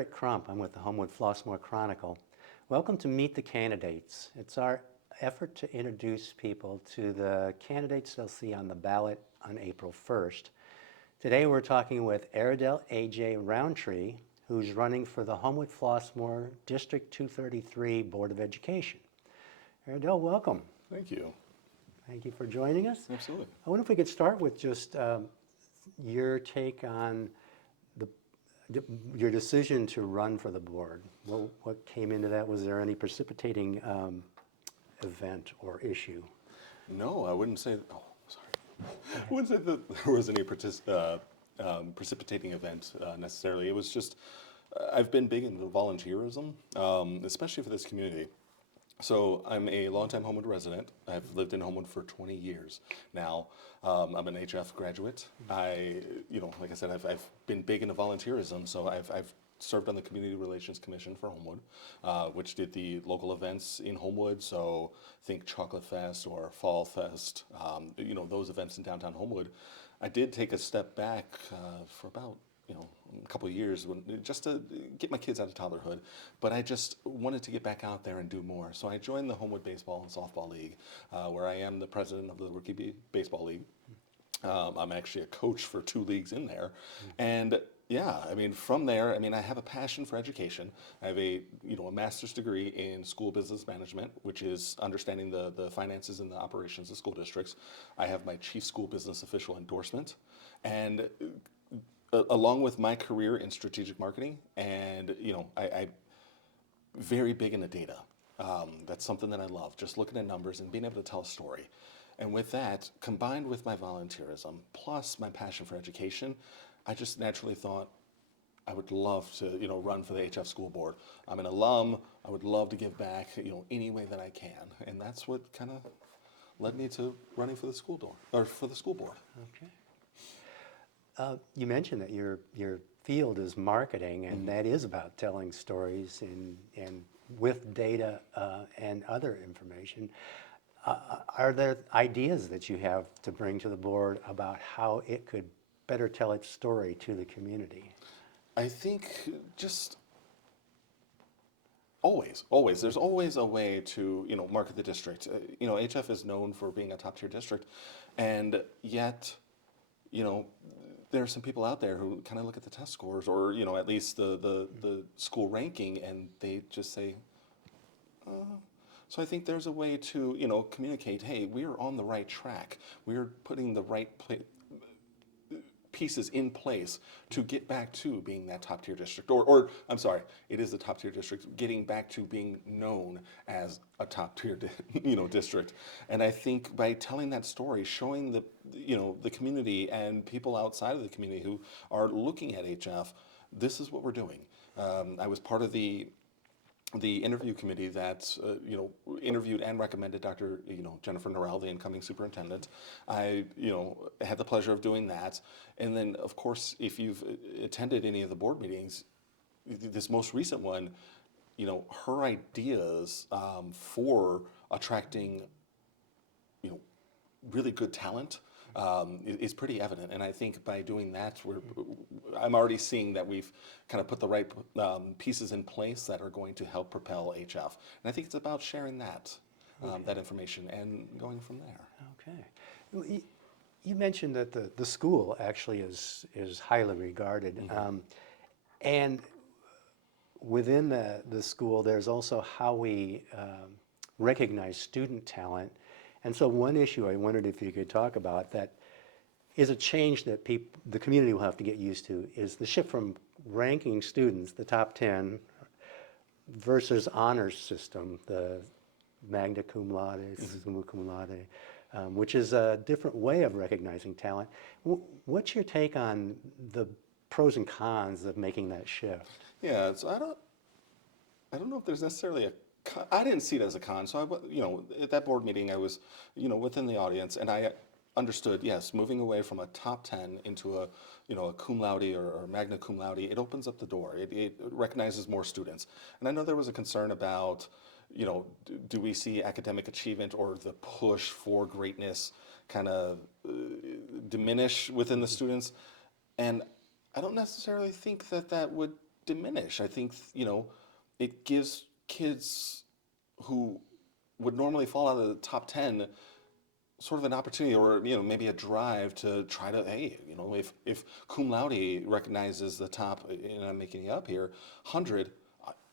Eric Crump. I'm with the Homewood-Flossmoor Chronicle. Welcome to Meet the Candidates. It's our effort to introduce people to the candidates they'll see on the ballot on April 1st. Today we're talking with Aredell A.J. Roundtree, who's running for the Homewood-Flossmoor District 233 Board of Education. Aredell, welcome. Thank you. Thank you for joining us. Absolutely. I wonder if we could start with just your take on your decision to run for the board. What came into that? Was there any precipitating event or issue? No, I wouldn't say. Oh, sorry. I wouldn't say that there was any precipitating event necessarily. It was just I've been big into volunteerism, especially for this community. So I'm a longtime Homewood resident. I've lived in Homewood for 20 years now. I'm an HF graduate. Like I said, I've been big into volunteerism. So I've served on the Community Relations Commission for Homewood, which did the local events in Homewood. So think Chocolate Fest or Fall Fest, those events in downtown Homewood. I did take a step back for about a couple of years just to get my kids out of toddlerhood, but I just wanted to get back out there and do more. So I joined the Homewood Baseball and Softball League, where I am the president of the Rookie Baseball League. I'm actually a coach for 2 leagues in there, and from there, I have a passion for education. I have a master's degree in school business management, which is understanding the finances and the operations of school districts. I have my chief school business official endorsement, and along with my career in strategic marketing, and I very big into data. That's something that I love, just looking at numbers and being able to tell a story. And with that, combined with my volunteerism, plus my passion for education, I just naturally thought I would love to run for the HF school board. I'm an alum. I would love to give back any way that I can, and that's what kind of led me to running for the school board. Okay. You mentioned that your field is marketing, and that is about telling stories and with data and other information. Are there ideas that you have to bring to the board about how it could better tell its story to the community? I think just always, there's always a way to market the district. HF is known for being a top-tier district, and yet there are some people out there who kind of look at the test scores or at least the school ranking, and they just say, so I think there's a way to communicate, hey, we're on the right track. We're putting the right pieces in place to get back to being that top tier district, or I'm sorry, it is the top tier district, getting back to being known as a top tier district. And I think by telling that story, showing the community and people outside of the community who are looking at HF, this is what we're doing. I was part of the interview committee that interviewed and recommended Dr. Jennifer Norrell, the incoming superintendent. I had the pleasure of doing that, and then of course, if you've attended any of the board meetings, this most recent one, her ideas for attracting really good talent is pretty evident, and I think by doing that, I'm already seeing that we've kind of put the right pieces in place that are going to help propel HF, and I think it's about sharing that that information and going from there. Okay, you mentioned that the school actually is highly regarded, and within the school, there's also how we recognize student talent. And so one issue I wondered if you could talk about that is a change that the community will have to get used to, is the shift from ranking students, the top 10, versus honors system, the magna cum laude, summa cum laude, which is a different way of recognizing talent. What's your take on the pros and cons of making that shift? Yeah, so I don't know if there's necessarily I didn't see it as a con. So at that board meeting, I was, within the audience, and I understood, yes, moving away from a top 10 into a cum laude or magna cum laude, it opens up the door. It recognizes more students. And I know there was a concern about, do we see academic achievement or the push for greatness kind of diminish within the students? And I don't necessarily think that would diminish. I think, it gives kids who would normally fall out of the top 10 sort of an opportunity, or maybe a drive to try to, hey, if cum laude recognizes the top, and I'm making it up here, 100,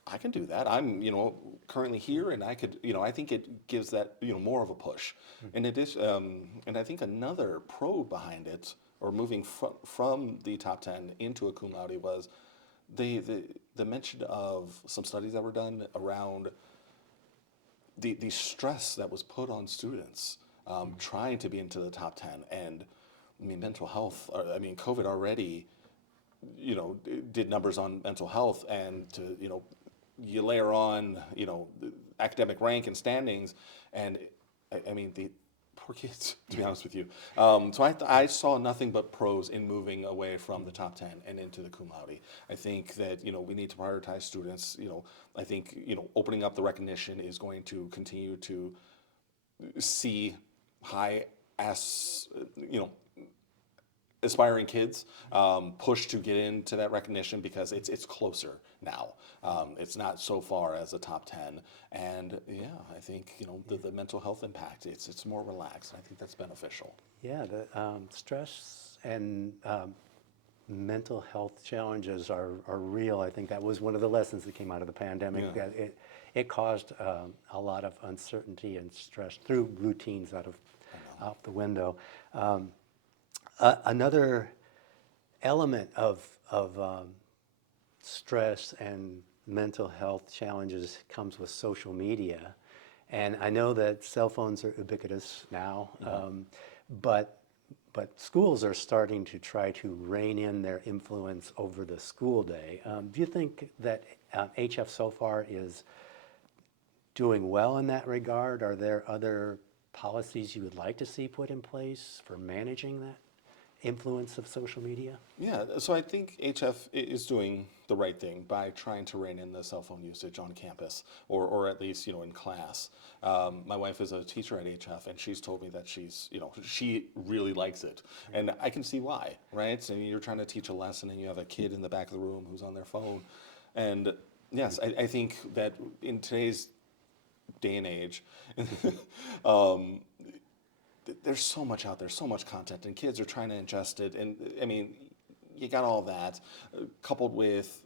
I can do that. I'm currently here, and I could, I think it gives that more of a push. And it is, and I think another pro behind it, or moving from the top 10 into a cum laude, was the mention of some studies that were done around the stress that was put on students trying to be into the top 10. And I mean, mental health, COVID already, did numbers on mental health, and to, you layer on, the academic rank and standings, and I mean, the poor kids, to be honest with you. So I saw nothing but pros in moving away from the top 10 and into the cum laude. I think that, we need to prioritize students. I think, opening up the recognition is going to continue to see aspiring kids push to get into that recognition, because it's closer now. It's not so far as a top 10, and yeah, I think the mental health impact, it's more relaxed. I think that's beneficial. Yeah, the stress and mental health challenges are real. I think that was one of the lessons that came out of the pandemic. Yeah. That it caused a lot of uncertainty and stress, threw routines out the window. Another element of stress and mental health challenges comes with social media. And I know that cell phones are ubiquitous now, but schools are starting to try to rein in their influence over the school day. Do you think that HF so far is doing well in that regard? Are there other policies you would like to see put in place for managing that influence of social media? Yeah, so I think HF is doing the right thing by trying to rein in the cell phone usage on campus, or at least, in class. My wife is a teacher at HF, and she's told me that she really likes it. And I can see why, right? So you're trying to teach a lesson, and you have a kid in the back of the room who's on their phone. And yes, I think that in today's day and age, there's so much out there, so much content, and kids are trying to ingest it. And I mean, you got all that coupled with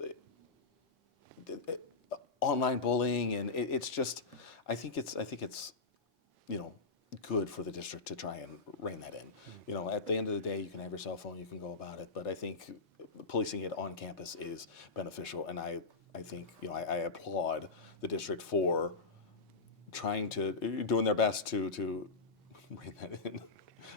online bullying, and it's just, I think it's good for the district to try and rein that in. At the end of the day, you can have your cell phone, you can go about it, but I think policing it on campus is beneficial, and I think I applaud the district for doing their best to rein that in.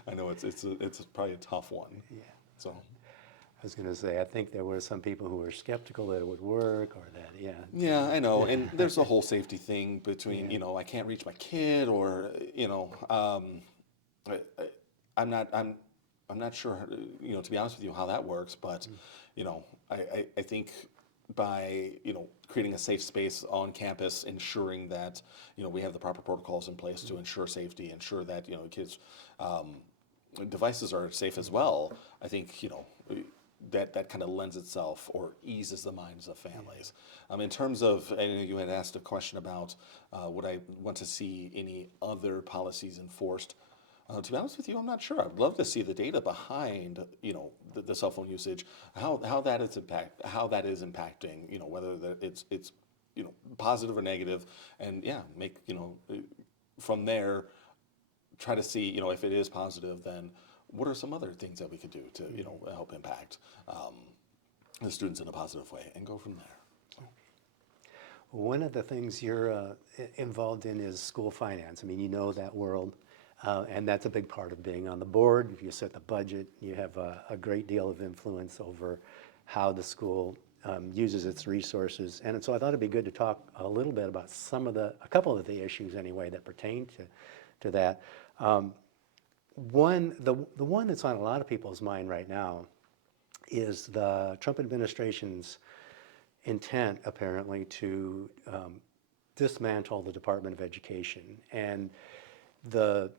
I know it's probably a tough one. Yeah. So I was going to say, I think there were some people who were skeptical that it would work, or that, yeah. Yeah, I know, and there's a whole safety thing between, I can't reach my kid, or I'm not sure, to be honest with you, how that works, but I think by creating a safe space on campus, ensuring that we have the proper protocols in place to ensure safety, ensure that kids' devices are safe as well. I think that kind of lends itself, or eases the minds of families. In terms of, I know you had asked a question about would I want to see any other policies enforced. To be honest with you, I'm not sure. I'd love to see the data behind, the cell phone usage, how that is impacting, whether it's positive or negative, and make from there, try to see if it is positive, then what are some other things that we could do to help impact the students in a positive way, and go from there. One of the things you're involved in is school finance. I mean, you know that world. And that's a big part of being on the board. If you set the budget, you have a great deal of influence over how the school uses its resources. And so I thought it'd be good to talk a little bit about a couple of the issues anyway that pertain to that. The one that's on a lot of people's mind right now is the Trump administration's intent, apparently, to dismantle the Department of Education. And the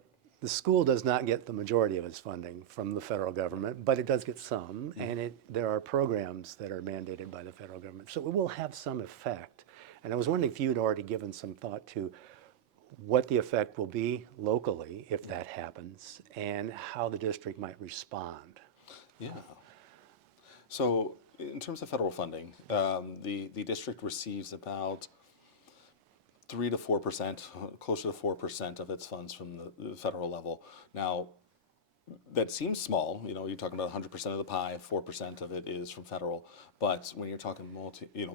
the school does not get the majority of its funding from the federal government, but it does get some, and there are programs that are mandated by the federal government. So it will have some effect. And I was wondering if you had already given some thought to what the effect will be locally if that happens, and how the district might respond. Yeah. So in terms of federal funding, the district receives about 3 to 4%, closer to 4% of its funds from the federal level. Now, that seems small. You know, you're talking about 100% of the pie, 4% of it is from federal. But when you're talking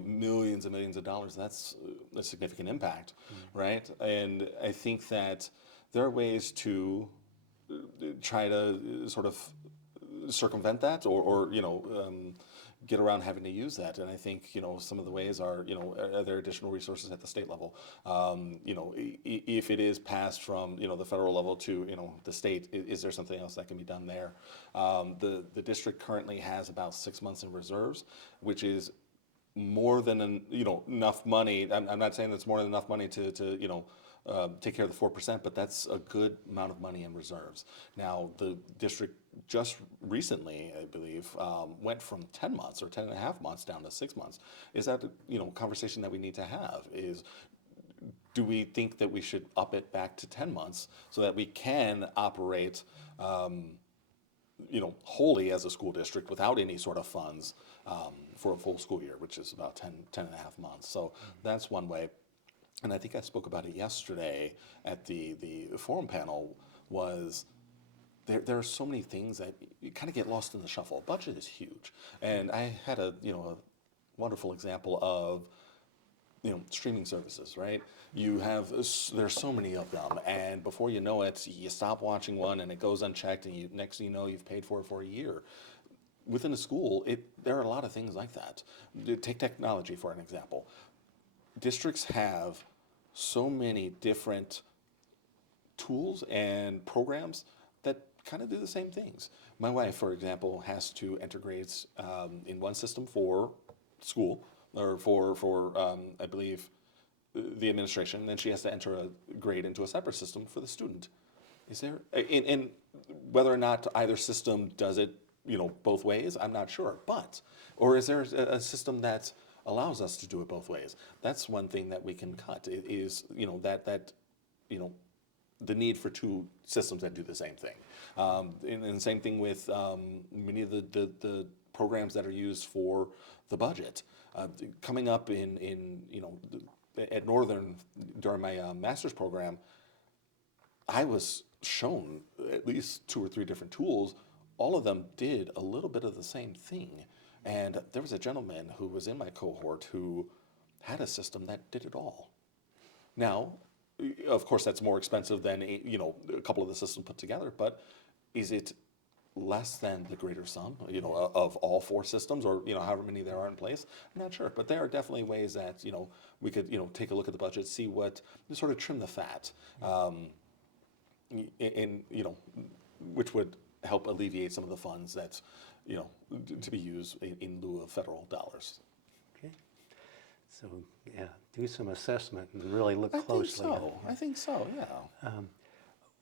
millions and millions of dollars, that's a significant impact, right? And I think that there are ways to try to sort of circumvent that, or get around having to use that. And I think, some of the ways are, are there additional resources at the state level? If it is passed from, the federal level to, the state, is there something else that can be done there? The district currently has about 6 months in reserves, which is more than enough money. I'm not saying that's more than enough money to take care of the 4%, but that's a good amount of money in reserves. Now, the district just recently, I believe, went from 10 months or 10 and a half months down to 6 months. Is that a conversation that we need to have? Do we think that we should up it back to 10 months so that we can operate wholly as a school district without any sort of funds for a full school year, which is about 10 and a half months. So that's one way. And I think I spoke about it yesterday at the forum panel, was there are so many things that you kind of get lost in the shuffle. Budget is huge. And I had a wonderful example of streaming services, right? There's so many of them, and before you know it, you stop watching one and it goes unchecked, and next thing you know, you've paid for it for a year. Within a school, there are a lot of things like that. Take technology for an example. Districts have so many different tools and programs that kind of do the same things. My wife, for example, has to enter grades in one system for school, or for I believe, the administration, and then she has to enter a grade into a separate system for the student. Is there, and whether or not either system does it, both ways, I'm not sure. Or is there a system that allows us to do it both ways? That's one thing that we can cut, is the need for two systems that do the same thing. And the same thing with many of the programs that are used for the budget. Coming up at Northern during my master's program, I was shown at least 2 or 3 different tools. All of them did a little bit of the same thing. And there was a gentleman who was in my cohort who had a system that did it all. Now, of course, that's more expensive than a couple of the systems put together, but is it less than the greater sum, of all 4 systems, or however many there are in place? I'm not sure, but there are definitely ways that we could take a look at the budget, see what, sort of trim the fat, which would help alleviate some of the funds that's to be used in lieu of federal dollars. Okay. So, yeah, do some assessment and really look closely. I think so, yeah.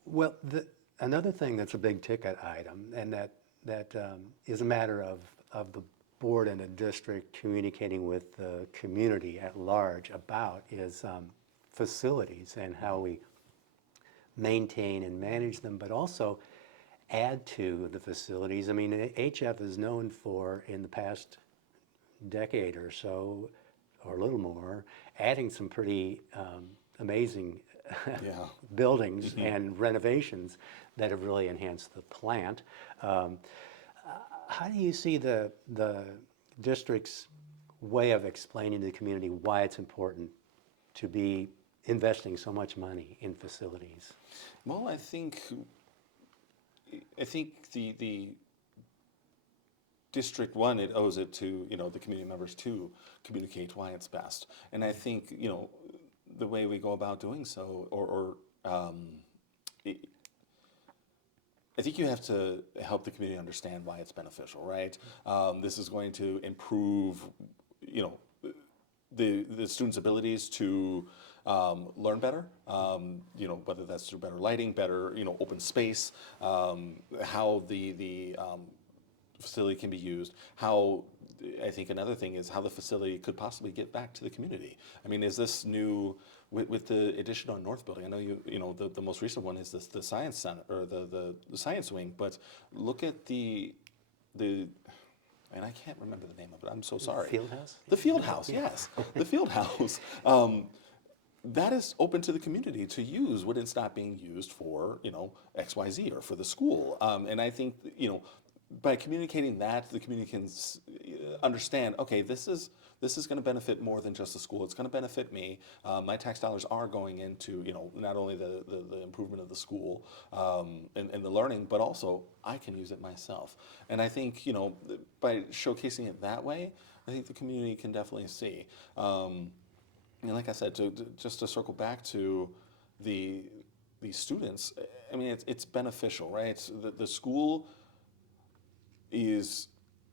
Well, another thing that's a big ticket item, and that is a matter of the board and the district communicating with the community at large about, is facilities and how we maintain and manage them, but also add to the facilities. I mean, HF is known for, in the past decade or so, or a little more, adding some pretty amazing buildings and renovations that have really enhanced the plant. How do you see the district's way of explaining to the community why it's important to be investing so much money in facilities? Well, I think the District 1, it owes it to the community members to communicate why it's best. And I think the way we go about doing so, I think you have to help the community understand why it's beneficial, right? This is going to improve the students' abilities to learn better. Whether that's through better lighting, better open space, how the facility can be used. How I think another thing is how the facility could possibly give back to the community. I mean, is this new with the addition on North Building? I know the most recent one is the Science Center or the Science Wing, but look at the and I can't remember the name of it. I'm so sorry. Field house? The field house, yes, the field house. That is open to the community to use when it's not being used for XYZ or for the school. And I think by communicating that, the community can understand. Okay, this is going to benefit more than just the school. It's going to benefit me. My tax dollars are going into not only the improvement of the school and the learning, but also I can use it myself. And I think by showcasing it that way, I think the community can definitely see. And like I said, just to circle back to the students, I mean, it's beneficial, right? The school is,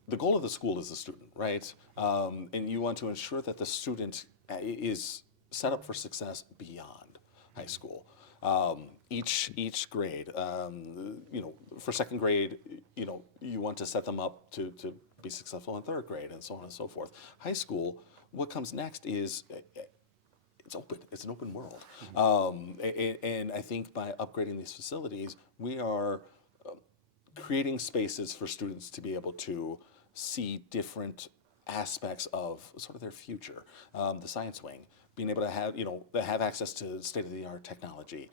the goal of the school is the student, right? And you want to ensure that the student is set up for success beyond high school. Each grade, for second grade, you want to set them up to be successful in third grade and so on and so forth. High school, what comes next is it's open. It's an open world. And I think by upgrading these facilities, we are creating spaces for students to be able to see different aspects of sort of their future. The science wing, being able to have access to state-of-the-art technology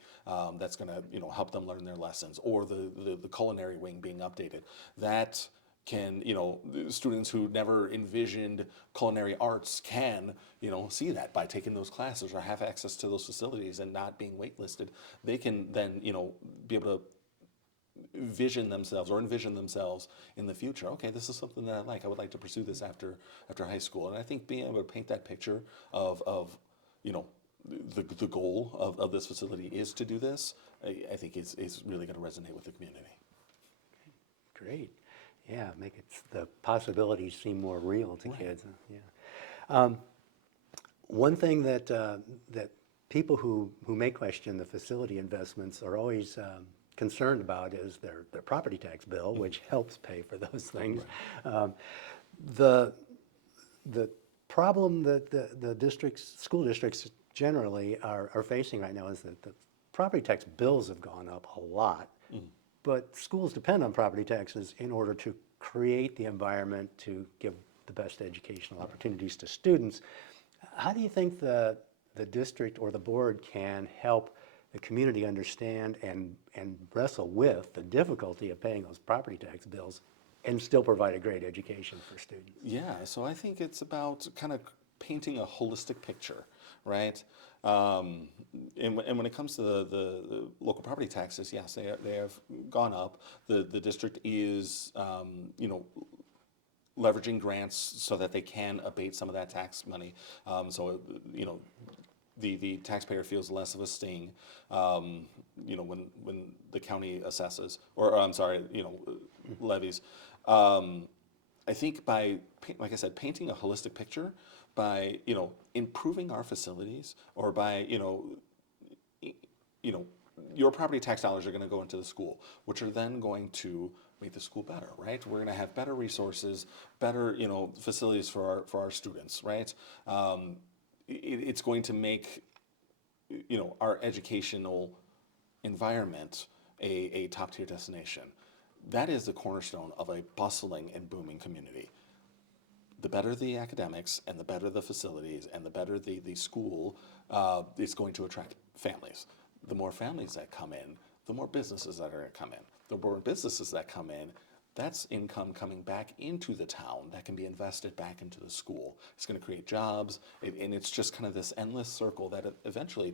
that's going to help them learn their lessons, or the culinary wing being updated. That can, students who never envisioned culinary arts can, see that by taking those classes or have access to those facilities and not being waitlisted. They can then, be able to envision themselves in the future. Okay, this is something that I like. I would like to pursue this after high school. And I think being able to paint that picture of the goal of this facility is to do this, I think is really going to resonate with the community. Great. Yeah, make the possibilities seem more real to kids. Yeah. One thing that people who may question the facility investments are always concerned about is their property tax bill, which helps pay for those things. The problem that the school districts generally are facing right now is that the property tax bills have gone up a lot. But schools depend on property taxes in order to create the environment to give the best educational opportunities to students. How do you think the district or the board can help the community understand and wrestle with the difficulty of paying those property tax bills and still provide a great education for students? Yeah, so I think it's about kind of painting a holistic picture, right? And when it comes to the local property taxes, yes, they have gone up. The district is, leveraging grants so that they can abate some of that tax money. So, the taxpayer feels less of a sting, when the county assesses, or I'm sorry, levies. I think by, like I said, painting a holistic picture, by improving our facilities, or by your property tax dollars are going to go into the school, which are then going to make the school better, right? We're going to have better resources, better facilities for our students, right? It's going to make our educational environment a top tier destination. That is the cornerstone of a bustling and booming community. The better the academics, and the better the facilities, and the better the school is going to attract families. The more families that come in, the more businesses that are going to come in. The more businesses that come in, that's income coming back into the town that can be invested back into the school. It's going to create jobs, and it's just kind of this endless circle that eventually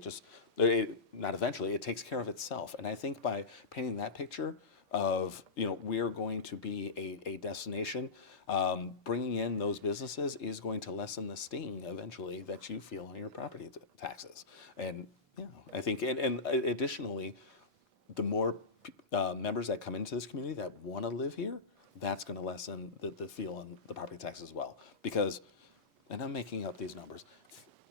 it takes care of itself. And I think by painting that picture of, we're going to be a destination, bringing in those businesses is going to lessen the sting eventually that you feel on your property taxes. And I think, and additionally, the more members that come into this community that want to live here, that's going to lessen the feel on the property tax as well. Because, and I'm making up these numbers,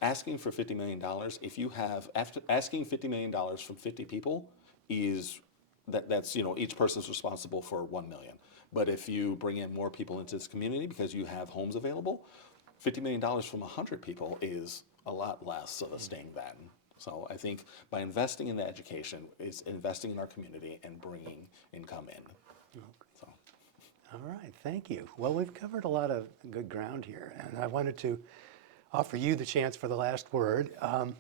asking for $50 million, if you have, after asking $50 million from 50 people is, that's, you know, each person's responsible for 1 million. But if you bring in more people into this community because you have homes available, $50 million from 100 people is a lot less of a sting then. So I think by investing in the education is investing in our community and bringing income in. So. All right, thank you. Well, we've covered a lot of good ground here, and I wanted to offer you the chance for the last word. Are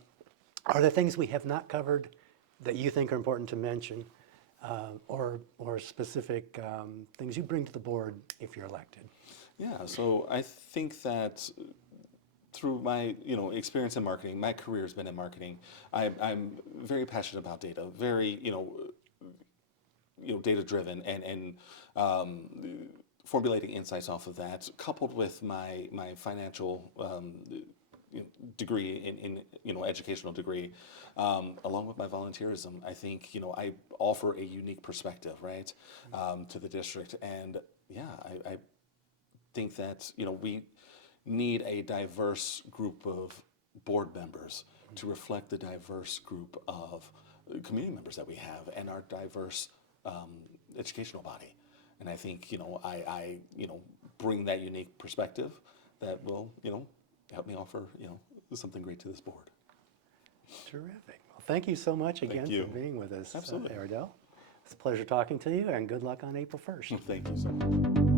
there things we have not covered that you think are important to mention, or specific things you bring to the board if you're elected? Yeah, so I think that through my experience in marketing, my career has been in marketing. I'm very passionate about data, very data driven, and formulating insights off of that, coupled with my financial degree in educational degree, along with my volunteerism. I think I offer a unique perspective, right, to the district, and yeah, I think that we need a diverse group of board members to reflect the diverse group of community members that we have and our diverse educational body. And I think I bring that unique perspective that will help me offer something great to this board. Terrific. Well, thank you so much again you. for being with us, Absolutely. Aredell. It's a pleasure talking to you, and good luck on April 1st. Thank you so much.